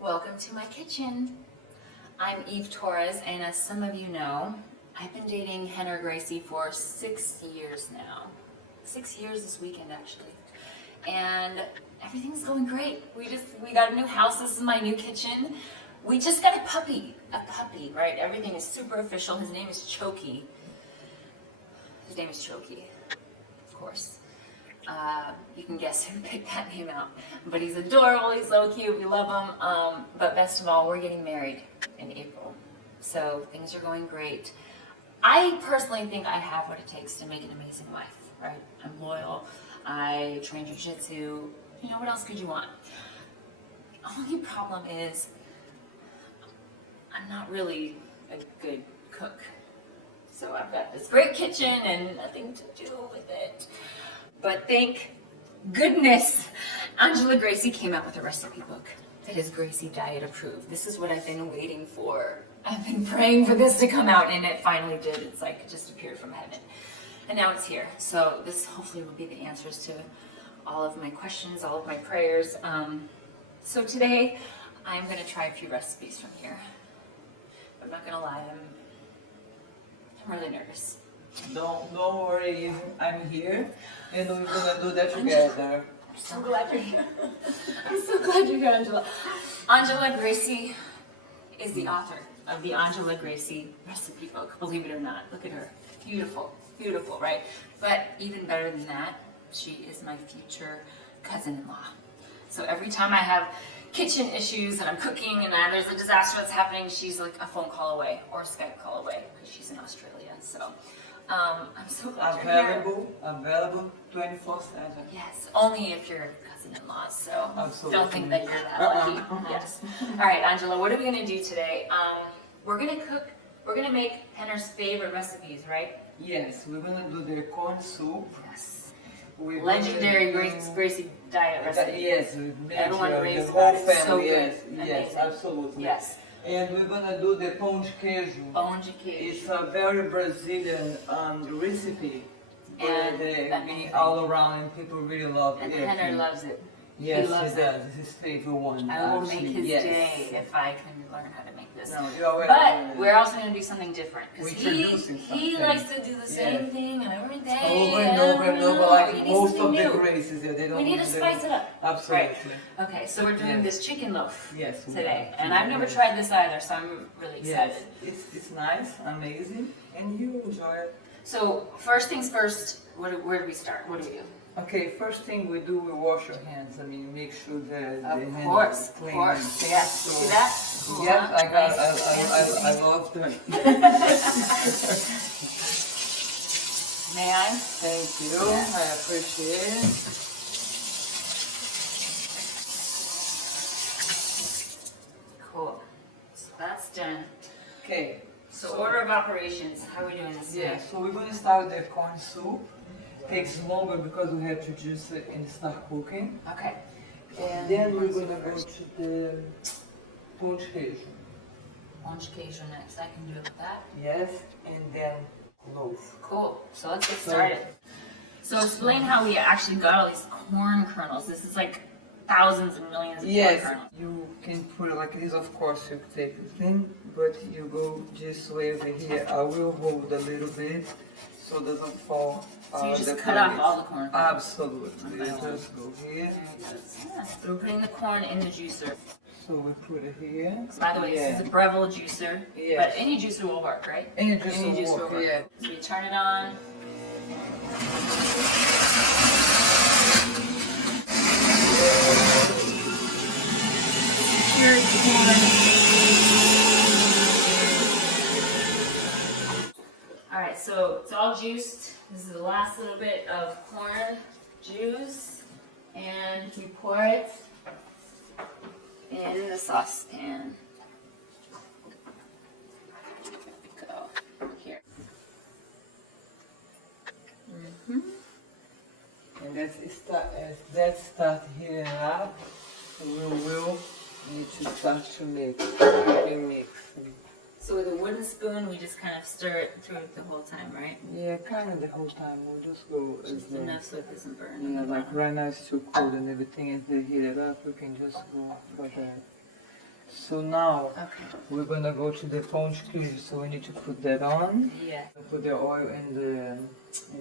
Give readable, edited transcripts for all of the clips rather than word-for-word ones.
Welcome to my kitchen. I'm Eve Torres, and as some of you know, I've been dating Henner Gracie for 6 years now. 6 years this weekend, actually. And everything's going great. We got a new house. This is my new kitchen. We just got a puppy, right? Everything is super official. His name is Choki. Of course. You can guess who picked that name out. But he's adorable, he's so cute, we love him. But best of all, we're getting married in April. So things are going great. I personally think I have what it takes to make an amazing wife, right? I'm loyal, I train jiu-jitsu, you know, what else could you want? The only problem is, I'm not really a good cook. So I've got this great kitchen and nothing to do with it. But thank goodness, Angela Gracie came out with a recipe book that is Gracie Diet approved. This is what I've been waiting for. I've been praying for this to come out, and it finally did. It's like it just appeared from heaven. And now it's here. So this hopefully will be the answers to all of my questions, all of my prayers. So today, I'm going to try a few recipes from here. I'm not going to lie, I'm really nervous. Don't worry, I'm here, and we're gonna do that together. I'm so glad you're here. I'm so glad you're here, Angela. Angela Gracie is the author of the Angela Gracie recipe book, believe it or not. Look at her. Beautiful, beautiful, right? But even better than that, she is my future cousin-in-law. So every time I have kitchen issues and I'm cooking and there's a disaster that's happening, she's like a phone call away or a Skype call away because she's in Australia. So I'm so glad you're here. Available 24/7. Yes, only if you're a cousin-in-law, so Absolutely. Don't think that you're that lucky. Yes. All right, Angela, what are we gonna do today? We're gonna make Henner's favorite recipes, right? Yes, we're gonna do the corn soup. Yes. We're Legendary gonna do- Gracie diet recipe. Yes, we made Everyone the raves whole about it. So family. good. Yes, Amazing. absolutely. Yes. And we're gonna do the pão de queijo. Pão de queijo. It's a very Brazilian recipe. And But all around, and people really love And it. Henner loves it. Yes, he loves he does. It's his favorite one. I will make actually. his Yes. day if I can learn how to make this. No, you're already But doing it. we're also going to do something different because We're he introducing something. likes to do the same Yeah. thing every day. Over and over and over, We like need most something of the new. graces. Yeah, they don't We need to do spice it up. Absolutely. Right. Okay, so we're doing Yes. this chicken loaf Yes. we today, are. and I've never tried this either, so I'm really Yes, excited. it's nice, amazing, and you enjoy it. So first things first, where do we start? What do we do? Okay, first thing we do, we wash your hands. I mean, make sure that the Of hands course, are of clean. course. Yes. So- See that? Cool, Yes, huh? I got. Nice. I love doing. May I? Thank you. Yes. I appreciate it. Cool. So that's done. Okay. So order of operations, how are we doing this Yeah. today? So we're gonna start with the corn soup. Takes longer because we have to juice it and start cooking. Okay. And then we're gonna go to the pão de queijo. Pão de queijo next. I can do it with that. Yes, and then loaf. Cool. So let's get started. So explain how we actually got all these corn kernels. This is like thousands and millions of Yes, corn kernels. you can put it like this. Of course, you take the thing, but you go this way over here. I will hold a little bit so it doesn't fall. So you the just cut off kernels. all the corn kernels. Absolutely. Okay. Just go here. Yeah. So we're putting the corn in the juicer. So we put it here. By the way, this is a Breville juicer, Yes. but any juicer will work, right? And it just Any juicer work, will work. yeah. So you turn it on. Secure corn. All right, so it's all juiced. This is the last little bit of corn juice, and we pour it in the saucepan. Go here. And that start heating up, we will need to start to mix. Mix. So with a wooden spoon, we just kind of stir it through it the whole time, right? Yeah, kind of the whole time. We'll just go Just enough so it doesn't burn. Yeah, like right now it's too cold and everything, and they heat it up, we can just go for that. So now, we're gonna go to the sponge cleave, so we need to put that on. Yeah. Put the oil in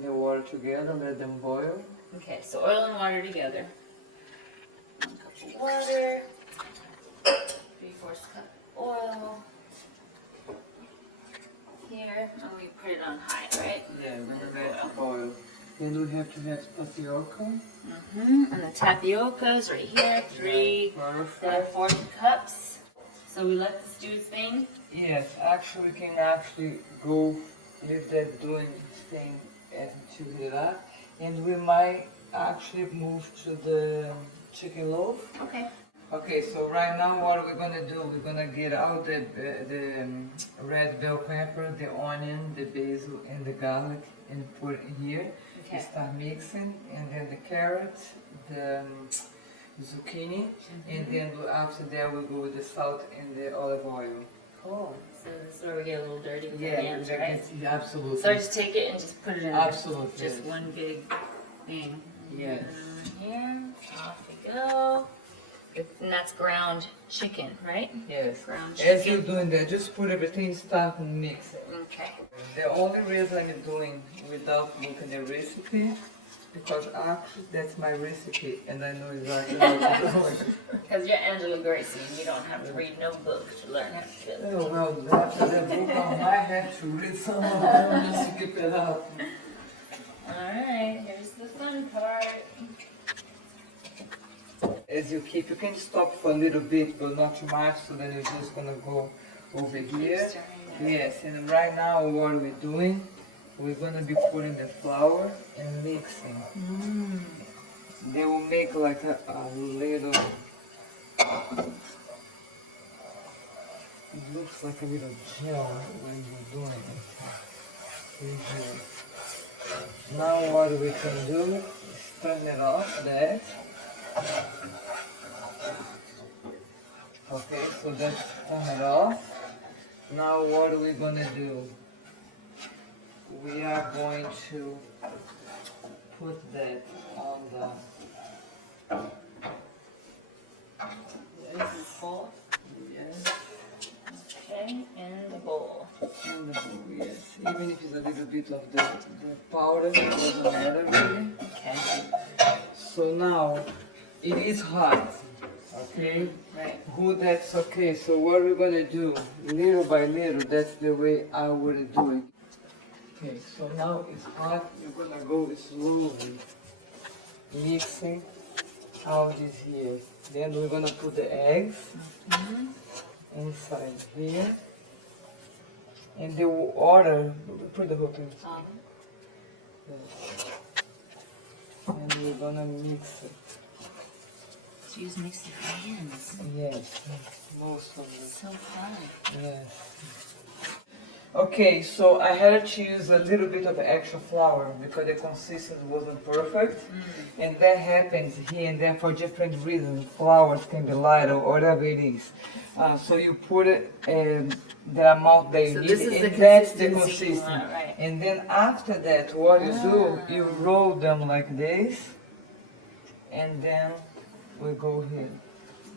the water together, let them boil. Okay, so oil and water together. 1 cup of water, 3/4 cup oil. Here, and we put it on high, right? Yeah, we're gonna let it boil. Then we have to have tapioca. And the tapioca's right here, 3/4 cups. So we let this do its thing. Yes, actually we can actually go leave that doing its thing until heat up. And we might actually move to the chicken loaf. Okay. Okay, so right now what we're gonna do, we're gonna get out the red bell pepper, the onion, the basil, and the garlic, and put it here. Okay. Start mixing, and then the carrot, the zucchini, and then after that we go with the salt and the olive oil. Cool. So this is where we get a little dirty with Yeah, our hands, right? absolutely. So I just take it and just put it in Absolutely. there. Just one big thing. Yes. Here, off we go. And that's ground chicken, right? Yes. Ground As chicken. you're doing that, just put everything, start and mix it. Okay. The only reason I'm doing without looking at the recipe, because actually that's my recipe and I know exactly how to do it. Because you're Angela Gracie and you don't have to read no book to learn how to do it. Oh, well, after that book I might have to read some of them just to keep it up. Alright, here's the fun part. As you keep, you can stop for a little bit, but not too much, so then you're just gonna go over here. Yes, and right now what we're doing, we're gonna be putting the flour and mixing. They will make like a little, it looks like a little gel when you're doing it. Now what we can do is turn it off, that. Okay, so let's turn it off. Now what are we gonna do? We are going to put that on the... This is full. Yes, Okay, in the bowl. in the bowl, yes. Even if it's a little bit of the powder, it doesn't matter really. Okay. So now, it is hot, okay? Right. That's okay. So what we're gonna do, little by little, that's the way I would do it. Okay, so now it's hot, you're gonna go slowly, mixing all this here. Then we're gonna put the eggs inside here. And the water, put the whole thing. And we're gonna mix it. So you just mix your hands. Yes, most of it. So fun. Yes. Okay, so I had to use a little bit of extra flour because the consistency wasn't perfect. And that happens here and there for different reasons. Flours can be light or whatever it is. So you put it the amount that you So need, this is the and that's the consistency you consistency. want, right. And then after that, what you do, you roll them like this, and then we go here.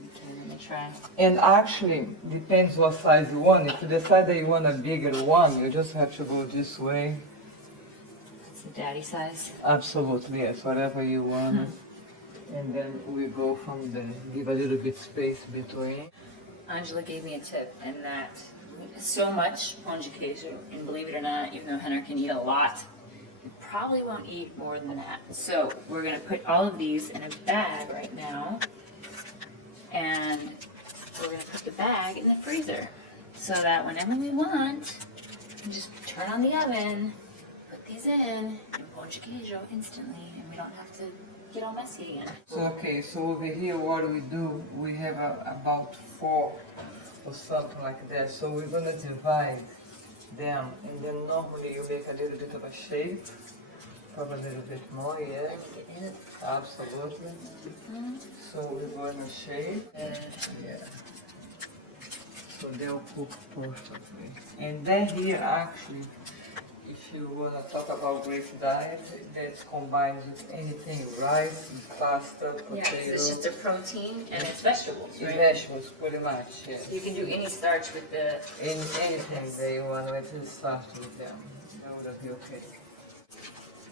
Okay, let me try. And actually, depends what size you want. If you decide that you want a bigger one, you just have to go this way. It's the daddy size. Absolutely, yes, whatever you want. And then we go from there. Give a little bit space between. Angela gave me a tip, and that so much pão de queijo, and believe it or not, even though Henry can eat a lot, he probably won't eat more than that. So we're gonna put all of these in a bag right now, and we're gonna put the bag in the freezer, so that whenever we want, we can just turn on the oven, put these in, and pão de queijo instantly, and we don't have to get all messy again. So, okay, so over here, what we do, we have about 4 or something like that. So we're gonna divide them, and then normally you make a little bit of a shape, probably a little bit more, yeah. Absolutely. So we're going to shape, and yeah. So they'll cook perfectly. And then here actually, if you wanna talk about Grace diet, that's combined with anything, rice, pasta, Yeah, 'cause potato. it's just a protein and it's vegetables, It's right? vegetables, pretty much, yes. You can do any starch with the. Anything that you want with the start with them, that would be okay.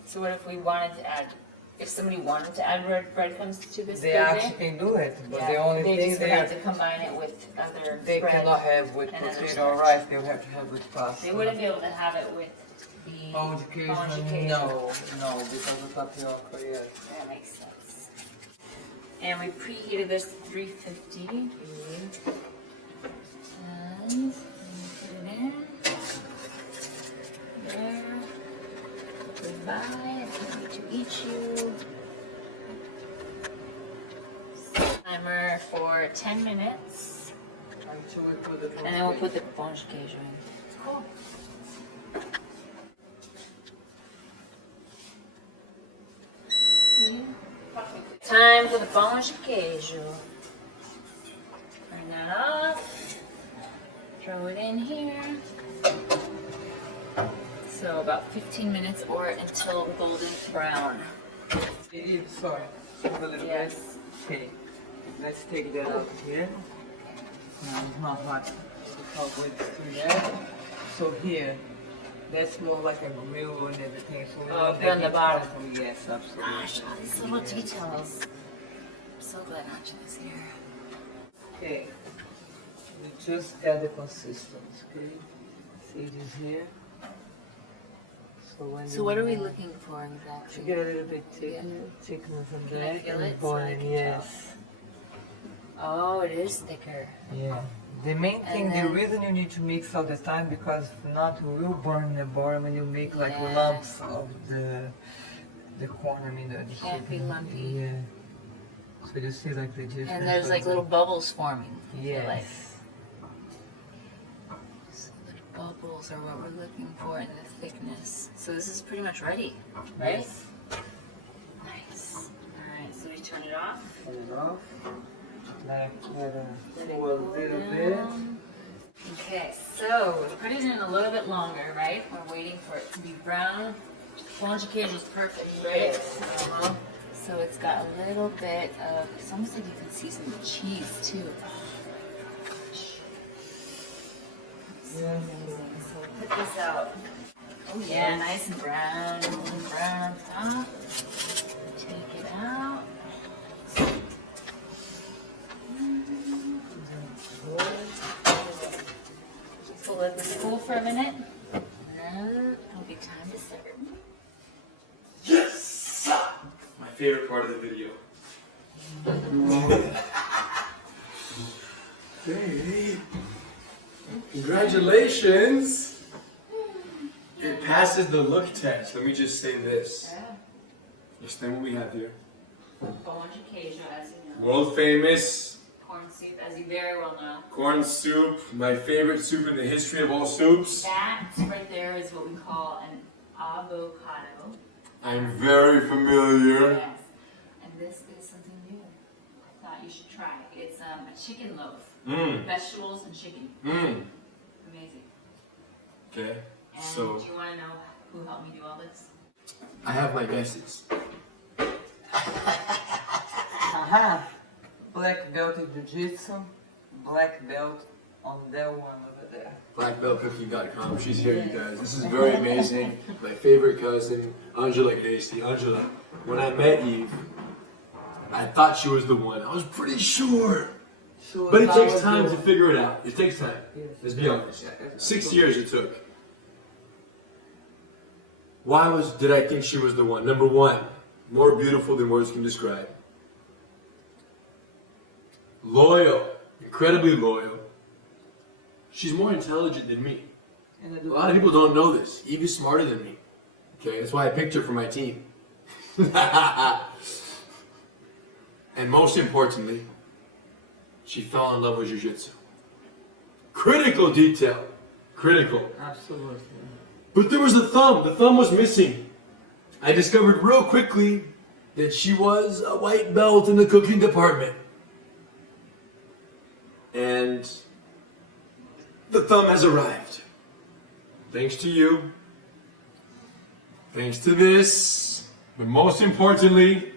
So what if we wanted to add? If somebody wanted to add breadcrumbs to this, They could actually can do it, but the only they thing just would have they to combine it with other they bread. cannot have with and other potato or starch. rice, they'll have to have with pasta. They wouldn't be able to have it with the Pão de queijo, no, because of tapioca, yes. That makes sense. And we preheated this to 350. And put it in. There. Goodbye. I can't wait to eat you. Timer for 10 minutes. Until we put the And then we'll put the pão de queijo in. Cool. Time for the pão de queijo. Turn that off. Throw it in here. So about 15 minutes or until golden brown. Sorry, move a little Yes. bit. Okay, let's take that out here. No, it's not hot. How good it's to that. So here, that's more like a grill and everything. So we Oh, want put on that the bottom. heat. Yes, absolutely. Gosh, all these little details. I'm so glad Angela's here. Okay, we just got the consistency. Okay, see this here. So what are we looking for To exactly? get a little bit thickness on Can I that feel and it so I boiling, can yes. Oh, it is thicker. Yeah. The main thing, And the then- reason you need to mix all the time, because if not, it will burn the bottom and you make like Yeah. lumps of the corn. I mean the Can't be chicken. lumpy. Yeah. So you see like the difference. And there's like little bubbles forming. I feel like. Yes. So the bubbles are what we're looking for in the thickness. So this is pretty much ready, right? Yes. Nice. Alright, so we turn it off. Turn it off. Let it Let it cool a cool little bit. down. Okay, so we put it in a little bit longer, right? We're waiting for it to be brown. Pão de queijo is perfect, right? Uh-huh. So it's got a little bit of, it's almost like you can see some cheese too. So amazing. So we'll put this out. Oh yeah, nice and brown, brown top. Take it out. So let this cool for a minute. And then it'll be time to serve. Yes! My favorite part of the video. Hey, congratulations! It passes the look test. Let me just say this. Understand what we have here. Pão de queijo, as you know. World famous Corn soup, as you very well know. corn soup. My favorite soup in the history of all soups. That right there is what we call an avocado. I'm very familiar. Yes. And this is something new. I thought you should try. It's a chicken loaf. Mmm. Vegetables and chicken. Mmm. Amazing. Okay. And So do you want to know who helped me do all this? I have my guesses. Haha. Black belt in jiu-jitsu, black belt on that one over there. BlackBeltCooking.com. She's here, you guys. This is very amazing. My favorite cousin, Angela Gracie. Angela, when I met Eve, I thought she was the one. I was pretty sure. So But it that takes was time the- to figure it out. It takes time. Yes. Let's be honest. 6 years it took. Why did I think she was the one? Number one, more beautiful than words can describe. Loyal, incredibly loyal. She's more intelligent than me. And I A do- lot of people don't know this. Eve is smarter than me. Okay, that's why I picked her for my team. And most importantly, she fell in love with jiu-jitsu. Critical detail. Critical. Absolutely. But there was a thumb. The thumb was missing. I discovered real quickly that she was a white belt in the cooking department. And thumb has arrived. Thanks to you. Thanks to this. But most importantly,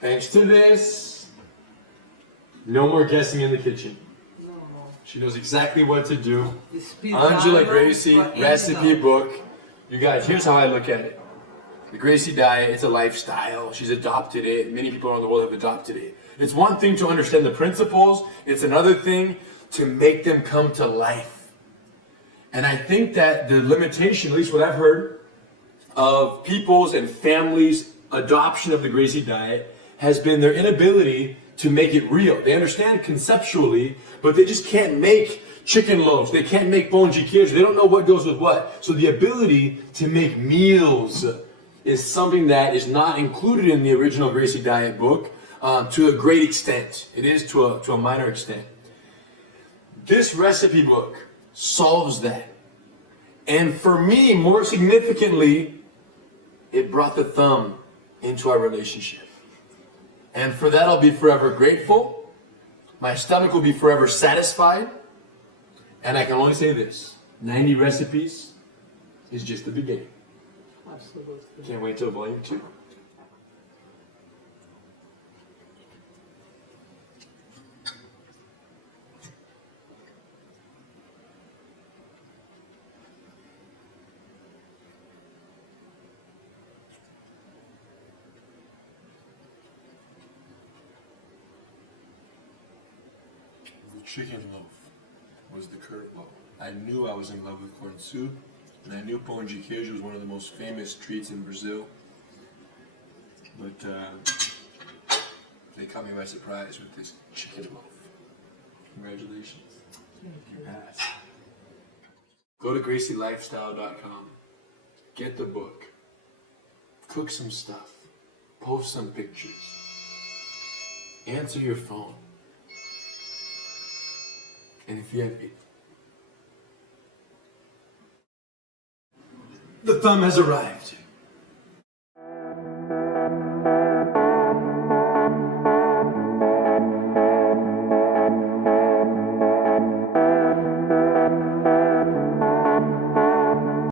thanks to this. No more guessing in the kitchen. No. She knows exactly what to do. Speed Angela dial Gracie for recipe anything. book. You guys, here's how I look at it. The Gracie diet, it's a lifestyle. She's adopted it. Many people around the world have adopted it. It's one thing to understand the principles. It's another thing to make them come to life. And I think that the limitation, at least what I've heard, of people's and families' adoption of the Gracie diet has been their inability to make it real. They understand conceptually, but they just can't make chicken loaves. They can't make bongji kirsch. They don't know what goes with what. So the ability to make meals is something that is not included in the original Gracie diet book to a great extent. It is to a minor extent. This recipe book solves that. And for me, more significantly, it brought the thumb into our relationship. And for that, I'll be forever grateful. My stomach will be forever satisfied. And I can only say this, 90 recipes is just the beginning. Absolutely. Can't wait till volume 2. The chicken loaf was the current loaf. I knew I was in love with corn soup, and I knew bongji kirsch was one of the most famous treats in Brazil. But they caught me by surprise with this chicken loaf. Congratulations. You passed. Go to GracieLifestyle.com. Get the book. Cook some stuff. Post some pictures. Answer your phone. And if you have it, the thumb has arrived.